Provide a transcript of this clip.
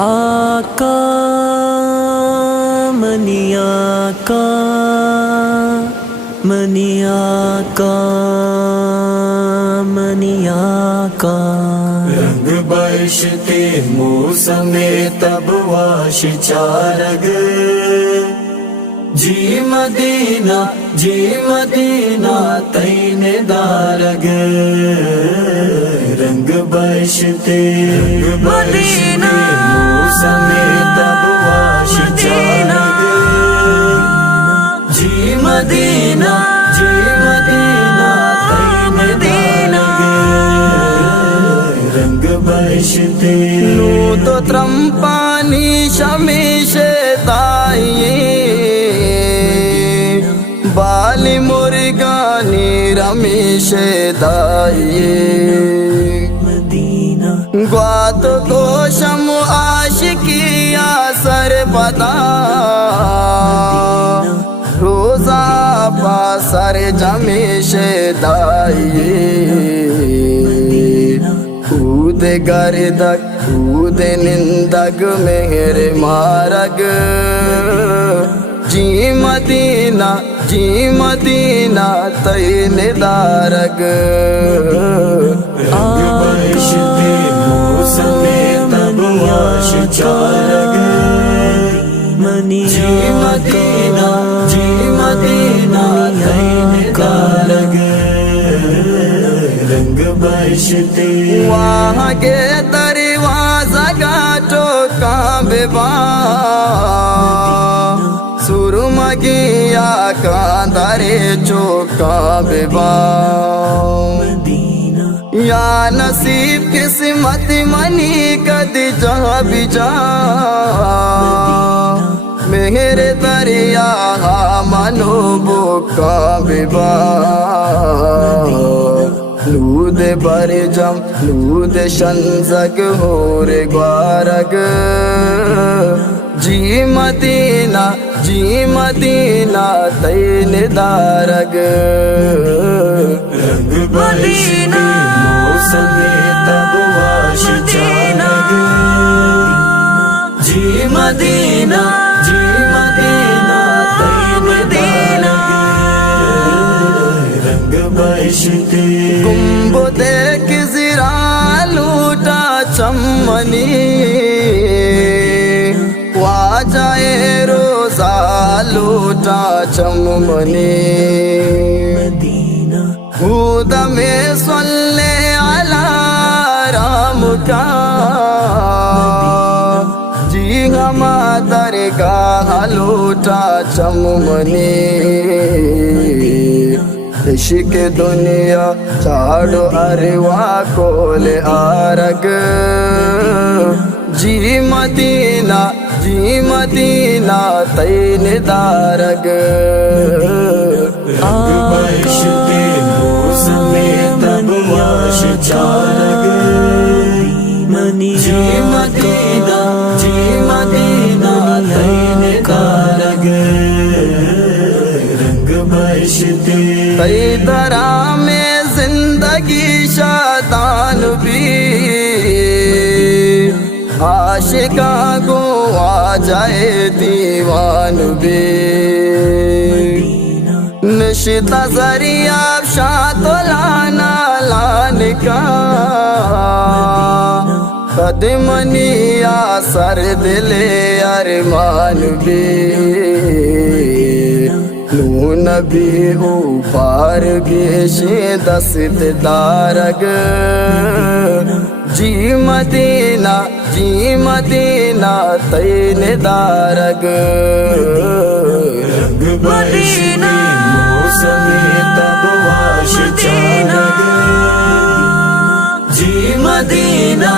آقا منی آقا منی آقا منی آقا رنگ برشتے موسم تب واش چارگ جی مدینہ تین دارگ رنگ برشتے مدینہ موسم تب واش چارگ جی مدینہ تین دارگ رنگ برشتے نو تو ترمپانی شمیش تائیے بالی مرگانی رمیش دائیے مدینہ گوات گوشم عاشقی سر پتا روزہ پا سر جمیش دائیے خود گردک خود نندگ میرے مارگ جی مدینہ تین دارگ رنگ برشتے موسم تب واش چارگ منی جی مدینہ تین دارگ رنگ برشتے وہاں کے دروازہ کا ٹوکا بے با سرمگیا کاندارے چوکا بے با مدینہ یا نصیب قسمت منی کد جہاں بھی جا میرے دریا منو بوکا بے با لود برجم لود شنزگ ہور گوارگ جی مدینہ تین دارگ رنگ برشتے موسم تب واش چارگ جی مدینہ تین دارگ رنگ برشتے کمب دیکھ زرا لوٹا چمنی واجائے روزہ لوٹا چمنی مدینہ خود میں صلی علی رام کا جی ہم درگاہ لوٹا چمنی عشق دنیا چاڑو اروا کول آرگ جی مدینہ تین دارگ رنگ برشتے موسم تب واش چارگ منی جی مدینہ تین دارگ رنگ برشتے کئی طرح میں زندگی شادان بھی عاشقاں کو آ جائے دیوان بھی نشتہ ذریعہ شاہ لانا لان کا قدمنی سر دل ارمان بھی نو نبی اوپر گیشی دست دارگ جی مدینہ تین دارگ رنگ برشتے موسم تب واش چارگ جی مدینہ